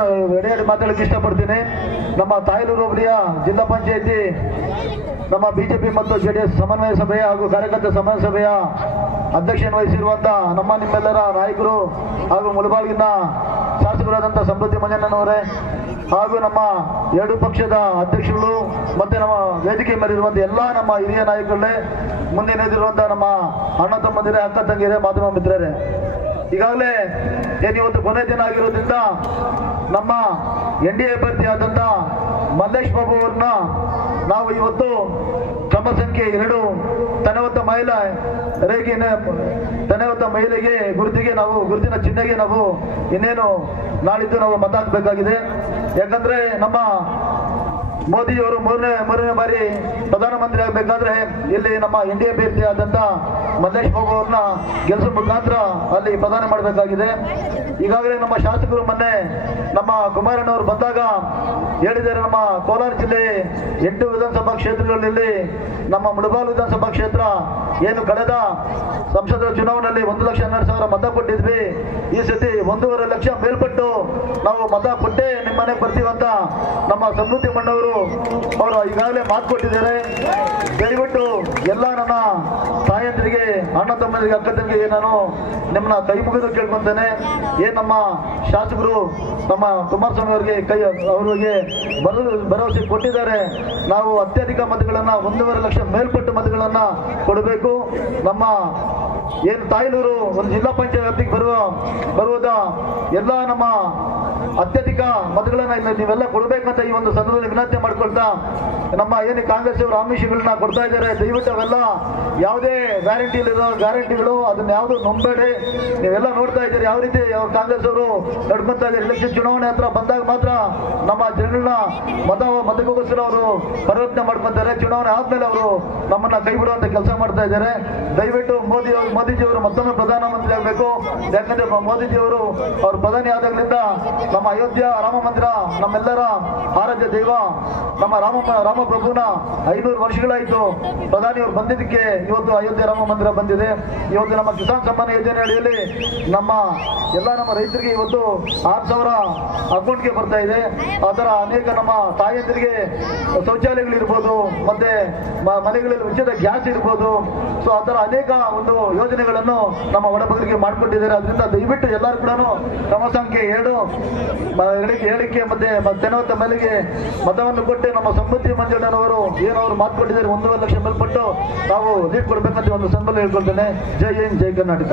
ಎಡೆಯಡಿ ಮಾತಾಡಕ್ಕೆ ಇಷ್ಟಪಡ್ತೀನಿ. ನಮ್ಮ ತಾಯಲೂರು ಹೋಬಳಿಯ ಜಿಲ್ಲಾ ಪಂಚಾಯತಿ ನಮ್ಮ ಬಿಜೆಪಿ ಮತ್ತು ಜೆಡಿಎಸ್ ಸಮನ್ವಯ ಸಭೆಯ ಹಾಗೂ ಕಾರ್ಯಕರ್ತ ಸಮನ್ವಯ ಸಭೆಯ ಅಧ್ಯಕ್ಷಯನ್ನು ವಹಿಸಿರುವಂತಹ ನಮ್ಮ ನಿಮ್ಮೆಲ್ಲರ ನಾಯಕರು ಹಾಗೂ ಮುಳಬಾಗಿಲಿನ ಶಾಸಕರಾದಂಥ ಸಮೃದ್ಧಿ ಮಂಜಣ್ಣನವರೇ ಹಾಗೂ ನಮ್ಮ ಎರಡು ಪಕ್ಷದ ಅಧ್ಯಕ್ಷಗಳು ಮತ್ತೆ ನಮ್ಮ ವೇದಿಕೆ ಮೇಲಿರುವಂಥ ಎಲ್ಲ ನಮ್ಮ ಹಿರಿಯ ನಾಯಕಗಳೇ, ಮುಂದೆ ನಿಂತಿರುವಂತಹ ನಮ್ಮ ಅಣ್ಣ ತಮ್ಮಂದಿರೇ, ಅಕ್ಕ ತಂಗಿರೇ, ಮಾಧ್ಯಮ ಮಿತ್ರರೇ, ಈಗಾಗಲೇ ಇವತ್ತು ಕೊನೆ ದಿನ ಆಗಿರೋದ್ರಿಂದ ನಮ್ಮ NDA ಅಭ್ಯರ್ಥಿ ಆದಂತ ಮಲ್ಲೇಶ್ ಬಾಬು ಅವ್ರನ್ನ ನಾವು ಇವತ್ತು ಕ್ರಮ ಸಂಖ್ಯೆ 2 ತನವತ್ತ ಮಹಿಳೆಗೆ ಗುರುತಿನ ಚಿಹ್ನೆಗೆ ನಾವು ಇನ್ನೇನು ನಾಳಿದ್ದು ನಾವು ಮತ ಹಾಕಬೇಕಾಗಿದೆ. ಯಾಕಂದ್ರೆ ನಮ್ಮ ಮೋದಿಯವರು ಮೂರನೇ ಬಾರಿ ಪ್ರಧಾನಮಂತ್ರಿ ಆಗಬೇಕಾದ್ರೆ ಇಲ್ಲಿ ನಮ್ಮ NDA ಅಭ್ಯರ್ಥಿ ಆದಂತ ಮಲ್ಲೇಶ್ ಬಾಬು ಅವ್ರನ್ನ ಗೆಲ್ಸೋ ಮುಖಾಂತರ ಅಲ್ಲಿ ಪ್ರದಾನ ಮಾಡಬೇಕಾಗಿದೆ. ಈಗಾಗಲೇ ನಮ್ಮ ಶಾಸಕರು ಮೊನ್ನೆ ನಮ್ಮ ಕುಮಾರಣ್ಣವರು ಬಂದಾಗ ಹೇಳಿದ್ದಾರೆ, ನಮ್ಮ ಕೋಲಾರ ಜಿಲ್ಲೆ 8 ವಿಧಾನಸಭಾ ಕ್ಷೇತ್ರಗಳಲ್ಲಿ ನಮ್ಮ ಮುಳಬಾಗಿಲು ವಿಧಾನಸಭಾ ಕ್ಷೇತ್ರ ಏನು ಕಳೆದ ಸಂಸದರ ಚುನಾವಣೆಯಲ್ಲಿ 1,12,000 ಮತ ಕೊಟ್ಟಿದ್ವಿ, ಈ ಸತಿ 1.5 ಲಕ್ಷ ಮೇಲ್ಪಟ್ಟು ನಾವು ಮತ ಕೊಟ್ಟೆ ನಿಮ್ಮ ಮನೆಗೆ ಬರ್ತೀವಂತ ನಮ್ಮ ಸಮೃದ್ಧಿ ಮಣ್ಣವರು ಅವರು ಈಗಾಗಲೇ ಮಾತು ಕೊಟ್ಟಿದ್ದಾರೆ. ದಯವಿಟ್ಟು ಎಲ್ಲ ನನ್ನ ತಾಯಂದ್ರಿಗೆ, ಅಣ್ಣ ತಮ್ಮಂದಿರಿಗೆ, ಅಕ್ಕ ತಂಗಿಗೆ ನಾನು ನಿಮ್ಮನ್ನ ಕೈ ಮುಗಿದು ಕೇಳ್ಕೊಂತೇನೆ. ನಮ್ಮ ಶಾಸಕರು ನಮ್ಮ ಕುಮಾರಸ್ವಾಮಿ ಅವರಿಗೆ ಭರವಸೆ ಕೊಟ್ಟಿದ್ದಾರೆ. ನಾವು ಅತ್ಯಧಿಕ ಮತಗಳನ್ನ 1.5 ಲಕ್ಷ ಮೇಲ್ಪಟ್ಟು ಮತಗಳನ್ನ ಕೊಡಬೇಕು. ನಮ್ಮ ಏನು ತಾಯಲೂರು ಒಂದು ಜಿಲ್ಲಾ ಪಂಚಾಯತ್ ವ್ಯಾಪ್ತಿಗೆ ಬರುವುದ ಎಲ್ಲ ನಮ್ಮ ಅತ್ಯಧಿಕ ಮತಗಳನ್ನ ನೀವೆಲ್ಲ ಕೊಡಬೇಕಂತ ಈ ಒಂದು ಸಂದರ್ಭದಲ್ಲಿ ವಿನಂತಿ ಮಾಡ್ಕೊಳ್ತಾ, ನಮ್ಮ ಏನು ಕಾಂಗ್ರೆಸ್ ಅವರು ಆಮಿಷಗಳನ್ನ ಕೊಡ್ತಾ ಇದ್ದಾರೆ, ದಯವಿಟ್ಟು ಅವೆಲ್ಲ ಯಾವುದೇ ಗ್ಯಾರಂಟಿಗಳು ಅದನ್ನ ಯಾವುದು ನಂಬೇಡಿ. ನೀವೆಲ್ಲ ನೋಡ್ತಾ ಇದ್ದೀರಿ ಯಾವ ರೀತಿ ಕಾಂಗ್ರೆಸ್ ಅವರು ನಡ್ಕೊಂತಾ ಇದ್ದಾರೆ. ಎಲೆಕ್ಷನ್ ಚುನಾವಣೆ ಹತ್ರ ಬಂದಾಗ ಮಾತ್ರ ನಮ್ಮ ಜನಗಳನ್ನ ಮತಕ್ಕೋಸ್ಕರ ಅವರು ಪರಿವರ್ತನೆ ಮಾಡ್ಕೊಂತಾರೆ. ಚುನಾವಣೆ ಆದ್ಮೇಲೆ ಅವರು ನಮ್ಮನ್ನ ಕೈ ಬಿಡುವಂತ ಕೆಲಸ ಮಾಡ್ತಾ ಇದ್ದಾರೆ. ದಯವಿಟ್ಟು ಮೋದಿಜಿಯವರು ಮತ್ತೊಮ್ಮೆ ಪ್ರಧಾನಮಂತ್ರಿ ಆಗಬೇಕು. ಯಾಕಂದ್ರೆ ಮೋದಿಜಿಯವರು ಅವರು ಪ್ರಧಾನಿ ಆದಾಗಲಿಂದ ನಮ್ಮ ಅಯೋಧ್ಯ ರಾಮ ಮಂದಿರ ನಮ್ಮೆಲ್ಲರ ಆರಾಧ್ಯ ದೈವ ನಮ್ಮ ರಾಮಪ್ರಭುನ 500 ವರ್ಷಗಳಾಯಿತು ಪ್ರಧಾನಿಯವರು ಬಂದಿದ್ದಕ್ಕೆ ಇವತ್ತು ಅಯೋಧ್ಯ ರಾಮ ಮಂದಿರ ಬಂದಿದೆ. ಇವತ್ತು ನಮ್ಮ ಕಿಸಾನ್ ಸಮ್ಮಾನ ಯೋಜನೆ ಅಡಿಯಲ್ಲಿ ನಮ್ಮ ಎಲ್ಲ ನಮ್ಮ ರೈತರಿಗೆ ಇವತ್ತು 6,000 ಅಕೌಂಟ್ಗೆ ಬರ್ತಾ ಇದೆ. ಆ ಥರ ಅನೇಕ ನಮ್ಮ ತಾಯಂದಿರಿಗೆ ಶೌಚಾಲಯಗಳಿರ್ಬೋದು, ಮತ್ತೆ ಮನೆಗಳಲ್ಲಿ ಉಚಿತ ಗ್ಯಾಸ್ ಇರ್ಬೋದು. ಸೊ ಆ ಥರ ಅನೇಕ ಒಂದು ಯೋಜನೆಗಳನ್ನು ನಮ್ಮ ಒಡಬಗರಿಗೆ ಮಾಡಿಕೊಟ್ಟಿದ್ದಾರೆ. ಅದರಿಂದ ದಯವಿಟ್ಟು ಎಲ್ಲರೂ ಕೂಡ ಕ್ರಮ ಸಂಖ್ಯೆ 2 ಮತ್ತೆ 90 ಮೇಲೆಗೆ ಮತವನ್ನು ಕೊಟ್ಟು ನಮ್ಮ ಸಮೃದ್ಧಿ ಮಂಜಣ್ಣನವರು ಏನವರು ಮಾತು ಕೊಟ್ಟಿದ್ದಾರೆ 1.5 ಲಕ್ಷ ಮೇಲ್ಪಟ್ಟು ನಾವು ಲೀಡ್ ಕೊಡ್ಬೇಕಂತ ಒಂದು ಸಂಬಂಧ ಹೇಳ್ಕೊಳ್ತೇನೆ. ಜೈ ಹಿಂದ್, ಜೈ ಕರ್ನಾಟಕ.